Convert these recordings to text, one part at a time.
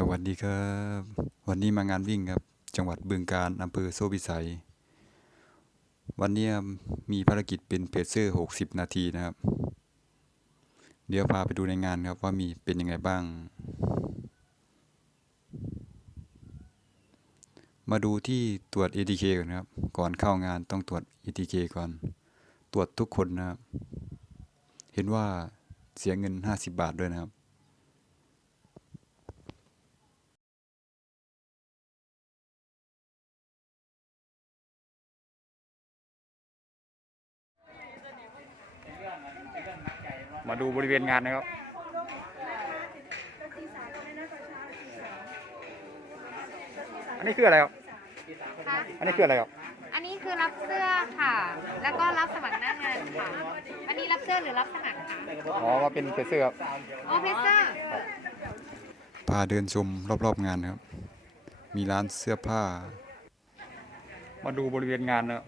สวัสดีครับ วันนี้มางานวิ่งครับ จังหวัดบึงกาฬอำเภอโซ่พิสัย วันนี้มีภารกิจเป็นเพจเซอร์60 นาทีนะครับ เดี๋ยวพาไปดูในงานครับว่ามีเป็นยังไงบ้าง มาดูที่ตรวจ ATK ก่อนครับ ก่อนเข้างานต้องตรวจ ATK ก่อน ตรวจทุกคนนะครับ เห็นว่าเสียเงิน 50 บาทด้วยนะครับ มาดูบริเวณงานนะครับอันนี้คืออะไรครับ คะอันนี้คืออะไรครับ อันนี้คือรับเสื้อค่ะ แล้วก็รับสมัครหน้างานค่ะ อันนี้รับเสื้อหรือรับสมัครคะอ๋อมาเป็นเพเซอร์ครับ โอเพเซอร์ พาเดินชมรอบๆงานนะครับ มีร้านเสื้อผ้า มาดูบริเวณงานนะครับ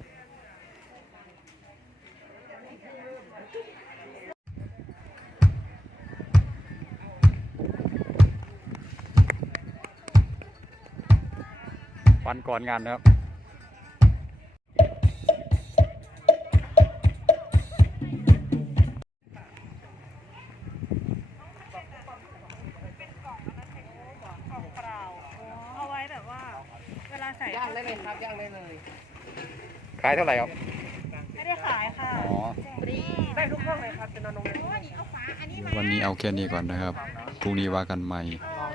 วันก่อนงานนะครับเปล่าเอาไว้แบบว่า เวลาใส่ย่างได้เลยครับย่างได้เลยขายเท่าไหร่ครับ ไม่ได้ขายค่ะ อ๋อ ได้ทุกห้องเลยครับจะนอนโรงเรียนวันนี้เอาแค่นี้ก่อนนะครับ พรุ่งนี้ว่ากันใหม่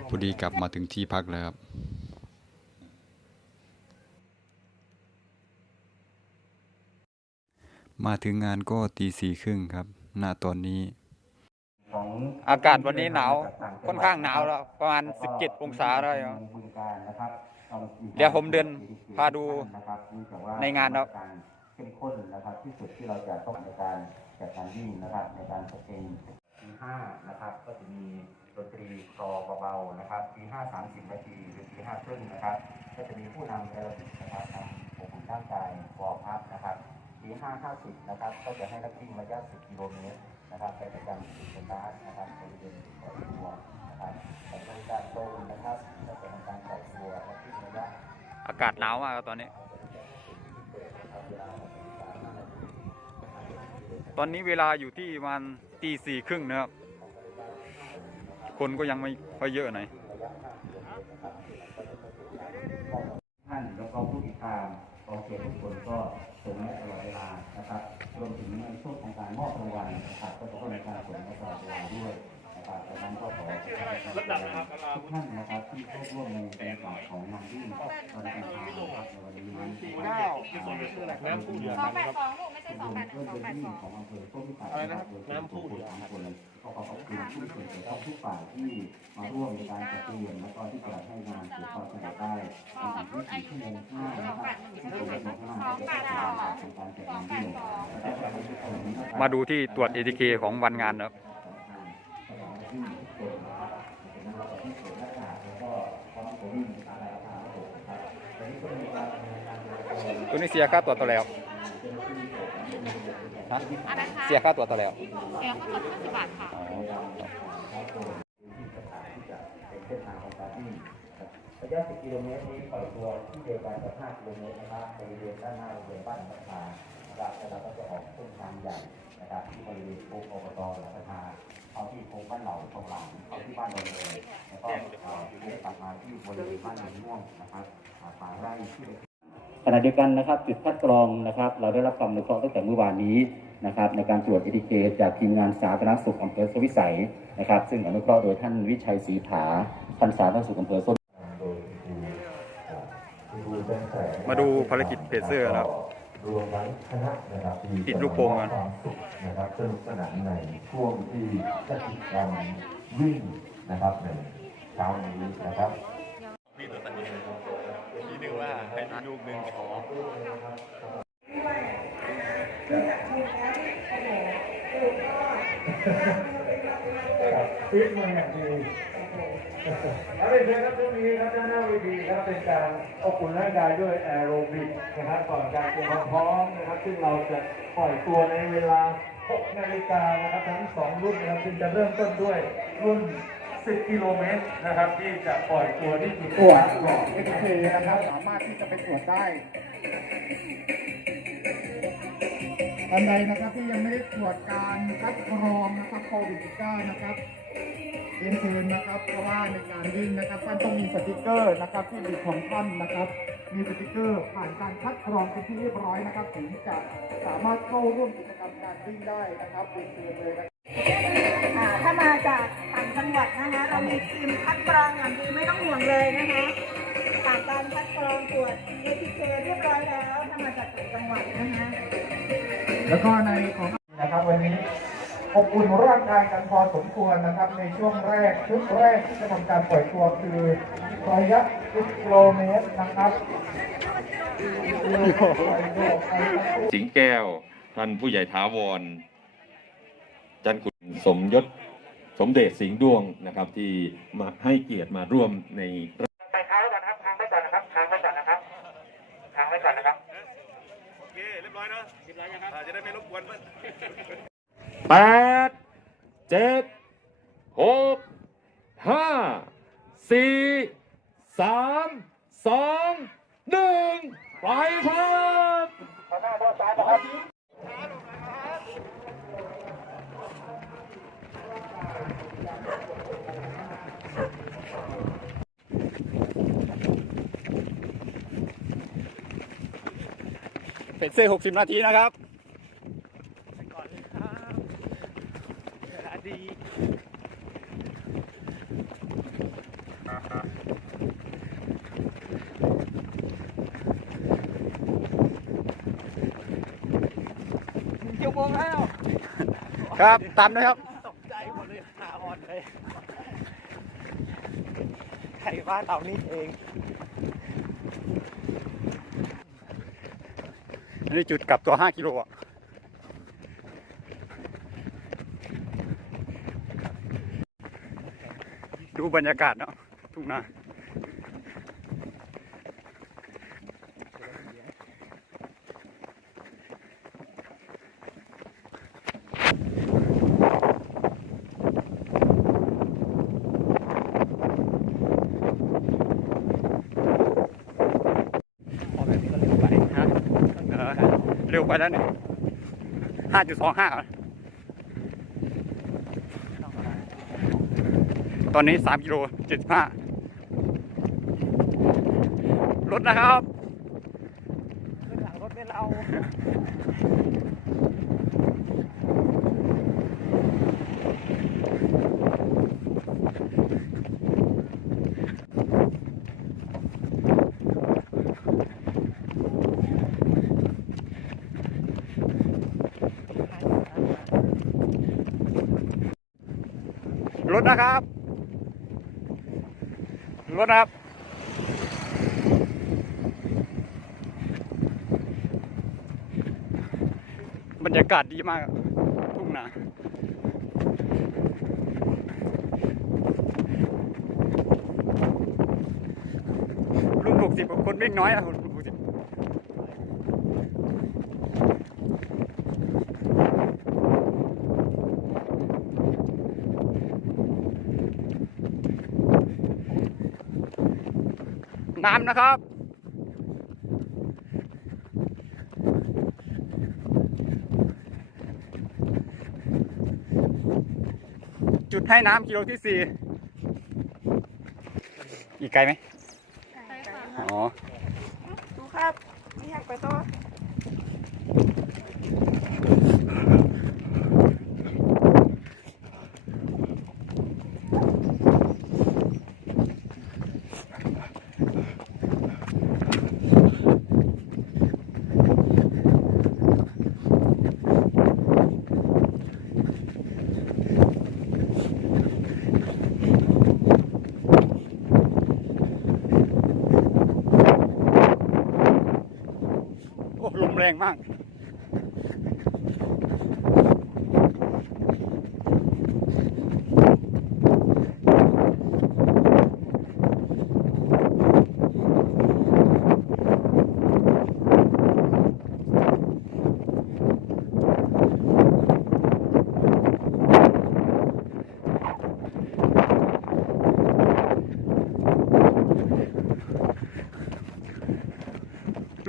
พอดีกลับมาถึงที่พักแล้วครับ มาถึงงานก็ตีสี่ครึ่งครับหน้าตอนนี้อากาศวันนี้หนาวค่อนข้างหนาวแล้ว ประมาณ 17 องศาได้ครับเดี๋ยวผมเดินพาดูในงานครับเข้มข้นนะครับที่สุดที่เราจะต้องในการจัดการวิ่งนะครับในการสเก็งทีห้านะครับก็จะมีดนตรีคลอเบาๆนะครับทีห้าสามสิบนาทีหรือทีห้าครึ่งนะครับ ก็จะมีผู้นำแอโรบิกนะครับนำอบอุ่นร่างกายวอร์มอัพนะครับ ทีห้าห้าสิบนะครับ ก็จะให้นักวิ่งระยะสิบกิโลเมตรนะครับไปประจำจุดสตาร์ทนะครับบริเวณของตัวนะครับแต่ในการโตนนะครับก็จะทำการปล่อยตัวและวิ่งระยะอากาศหนาวมากครับตอนนี้ ตอนนี้เวลาอยู่ที่ประมาณตีสี่ครึ่งนะครับ คนก็ยังไม่ค่อยเยอะหน่อยท่านแล้วก็ผู้ติดตามกองเชียร์ทุกคนก็ ส่งมาตลอดเวลานะครับรวมถึงในช่วงของการมอบรางวัลนะครับก็จะต้องมีการส่งมาตลอดเวลาด้วย นะครับดังนั้นก็ขอขอบคุณทุกท่านนะครับที่เข้าร่วมในการแข่งของงานวิ่งตอนการทางนะครับในวันนี้นั้นเก้าชื่ออะไรน้ำพูดสองแปดสองลูกไม่ใช่สองแปดหนึ่งอนสองเพื่แปอนดสวิ่องของอำเภอโซ่พิสัยนะครับโดยน้ำพูดสามคนก็ขอขอบคุณทุกคนทุกทุกฝ่ายที่มาร่วมในการจัดเตรียมแล้วก็ที่จะให้งานเกิดความสำเร็จได้ในสิ่งที่สี่ชั่วโมงข้างหน้านะครับที่เป็นข้างหน้าจะเป็นการจัดการวิ่งนะครับมาดูที่ตรวจ ATK ของวันงานนะครับ ตัวนี้เสียค่าตรวจตัวแล้วฮะอันนั้นค่ะเสียค่าตรวจตัวแล้วเสียก็ตกห้าสิบบาทค่ะ อ๋อเป็นเส้นทางของการวิ่งครับระยะ 10 กิโลเมตรนี้ปล่อยตัวที่เดียวกันกับ 5 กิโลเมตรนะครับบริเวณด้านหน้าโรงเรียนบ้านพัฒนานะครับแล้วเราก็จะออกเส้นทางใหญ่นะครับที่บริเวณโค้งอบตหลังพัฒนา เข้าที่โค้งบ้านเหล่าทองหลางเข้าที่บ้านดอนเลยแล้วก็เอ่อเลี้ยวกลับมาที่บริเวณบ้านหนองม่วงนะครับอ่าป่าไร่ที่ขณะเดียวกันนะครับจุดคัดกรองนะครับ เราได้รับความอนุเคราะห์ตั้งแต่เมื่อวานนี้นะครับ ในการตรวจเอทีเคจากทีมงานสาธารณสุขอำเภอสวิสัยนะครับ ซึ่งอนุเคราะห์โดยท่านวิชัยศรีผาท่านสาธารณสุขอำเภอส้นมาดูภารกิจเพจเซอร์นะครับ รวมทั้งคณะนะครับติดลูกโป่งกันความสุขนะครับสนุกสนานในช่วงที่จัดกิจกรรมวิ่งนะครับในเช้านี้นะครับทีนึงว่าให้ลูกหนึ่งขอฟิตมาอย่างดี เอาเป็นเชิญครับช่วงนี้ครับด้านหน้าเวทีครับเป็นการอบอุ่นร่างกายด้วยแอโรบิกนะครับก่อนการเตรียมความพร้อมนะครับ ซึ่งเราจะปล่อยตัวในเวลา 6 นาฬิกานะครับทั้งสองรุ่นนะครับซึ่งจะเริ่มต้นด้วยรุ่น 10 กิโลเมตรนะครับ ที่จะปล่อยตัวที่จุดตรวจก่อนเอ็กเนะครับ สามารถที่จะไปตรวจได้อันใดนะครับที่ยังไม่ได้ตรวจการคัดกรองนะครับโควิด -19 นะครับ เรียนเชิญนะครับ เพราะว่าในการวิ่งนะครับท่านต้องมีสติกเกอร์นะครับที่บิดของท่านนะครับ มีสติกเกอร์ผ่านการคัดกรองเป็นที่เรียบร้อยนะครับถึงจะสามารถเข้าร่วมกิจกรรมการวิ่งได้นะครับเรียนเชิญเลยนะครับอ่าถ้ามาจากต่างจังหวัดนะคะเรามีทีมคัดกรองอย่างดีไม่ต้องห่วงเลยนะคะผ่านการคัดกรองตรวจ ATK เรียบร้อยแล้วถ้ามาจากต่างจังหวัดนะคะแล้วก็ในของนะครับวันนี้ อบอุ่นร่างกายกันพอสมควรนะครับ ในช่วงแรกชุดแรกที่จะทำการปล่อยตัวคือระยะ10กิโลเมตรนะครับสิงแก้ว ท่านผู้ใหญ่ถาวร จันทร์คุณสมยศสมเด็จสิงห์ดวงนะครับที่มาให้เกียรติมาร่วมในไปค้างไว้ก่อนนะครับค้างไว้ก่อนนะครับค้างไว้ก่อนนะครับค้างไว้ก่อนนะครับแปดเจ็ดหกห้าสี่สามสองหนึ่งไปครับขอ หน้าด้านซ้ายนะครับเฟสเซ่หกสิบนาทีนะครับ ชั่วโมงแล้วครับตามด้วยครับตกใจหมดเลยขาอ่อนเลยใครว่าเต่านี้เองอันนี้จุดกลับตัว 5 กิโลอะ ดูบรรยากาศเนาะทุ่งนาพอแบบนี้ก็เร็วไปฮะเออเร็วไปแล้วเนี่ยห้าจุดสองห้า ตอนนี้สามกิโลเจ็ดห้ารถนะครับขึ้นหลังรถเนี่ยเรารถนะครับ รถนะครับ บรรยากาศดีมากทุ่งนารุ่นหกสิบคนวิ่งน้อยอะรุ่ นหกสิบน้ำนะครับ จุดให้น้ำกิโลที่สี่อีกไกลไหมอ๋อ ดูครับไม่อยากไปต่อ แรงมาก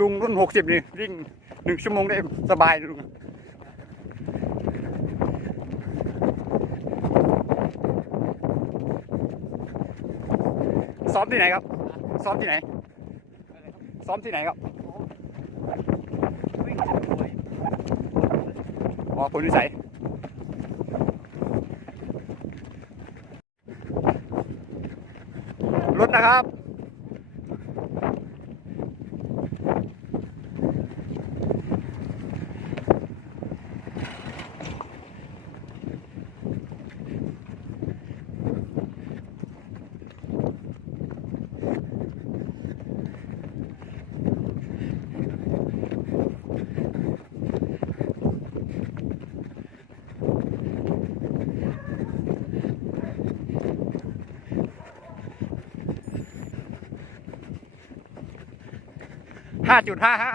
ลุงรุ่นหกสิบนี่วิ่ง หนึ่งชั่วโมงได้สบายลุงซ้อมที่ไหนครับ ซ้อมที่ไหน ซ้อมที่ไหนครับวิ่งจะป่วยอ๋อผลวิสัยาจุดห้าห้า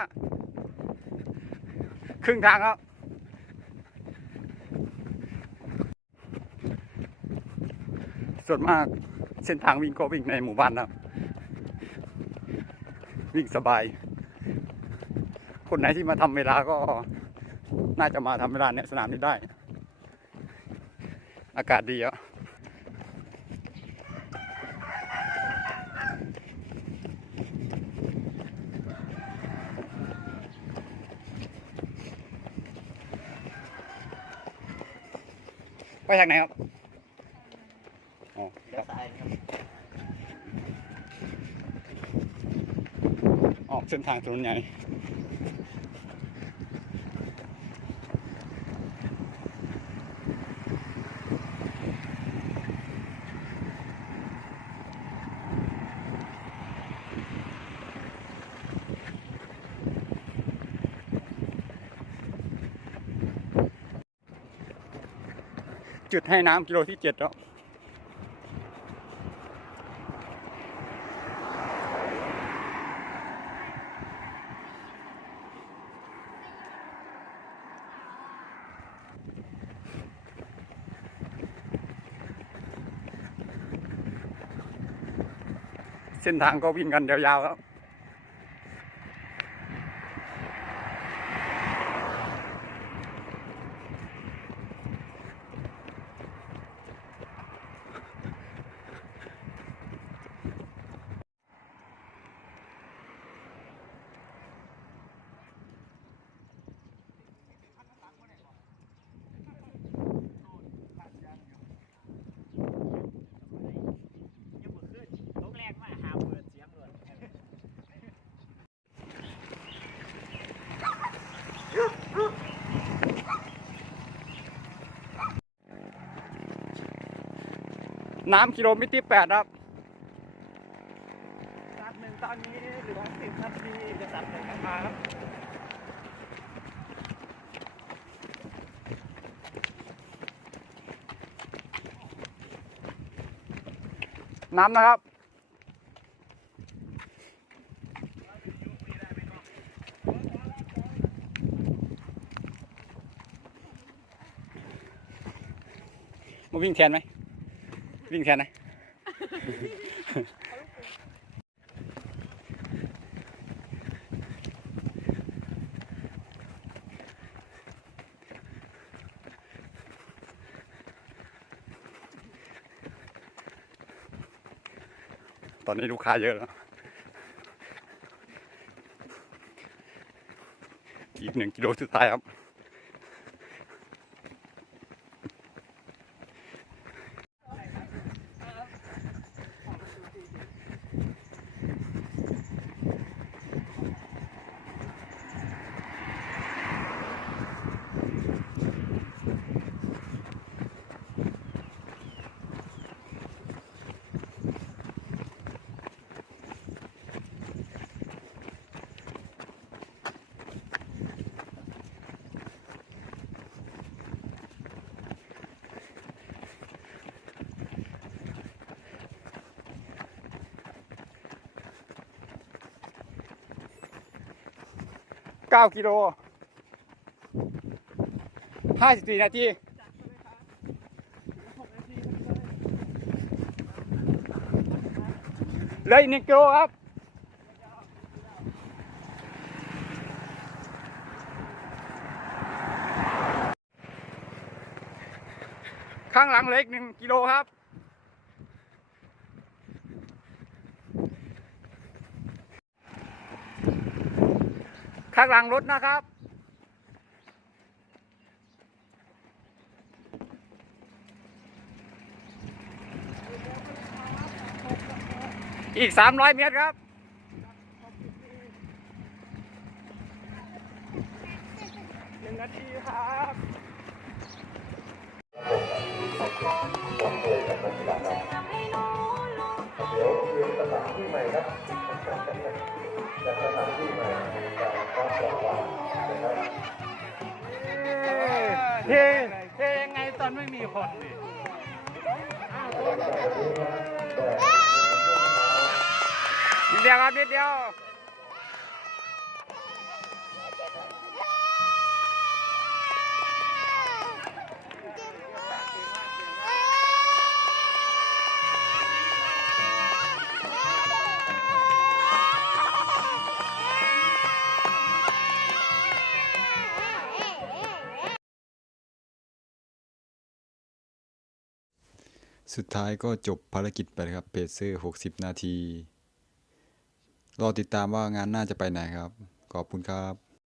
ครึ่งทางแล้วส่วนมากเส้นทางวิ่งก็วิ่งในหมู่บ้านนะวิ่งสบาย คนไหนที่มาทำเวลาก็น่าจะมาทำเวลาเนี่ยสนามนี้ได้ อากาศดีอะ ไปทางไหนครับอ๋อครับออกเส้นทางถนนใหญ่ จุดให้น้ำกิโลที่เจ็ดแล้วเส้นทางก็วิ่งกันยาวๆครับ ยังบ่ขึ้นลงแรงมาหาเปิดเสียงเลย น้ำกิโลเมตรที่แปดครับสามหนึ่งตอนนี้เหลือสิบนาทีจะสับเลยกันมาครับน้ำนะครับ มาวิ่งแทนไหม วิ่งแทนไหมตอนนี้ลูกค้าเยอะแล้ว อีกหนึ่งกิโลสุดท้ายครับ เก้ากิโลห้าสิบสี่นาทีเลยหนึ่งกิโลครับข้างหลังเล็กหนึ่งกิโลครับ ข้างหลังรถนะครับ อีก300เมตรครับหนึ่งนาทีครับเดี๋ยวเรียนสถานที่ใหม่ครับจัดสถานที่ใหม่ เทเทยังไงตอนไม่มีคนดินิดเดียวครับนิดเดียว สุดท้ายก็จบภารกิจไปครับเพจเซอร์ 60 นาที รอติดตามว่างานหน้าจะไปไหนครับ ขอบคุณครับ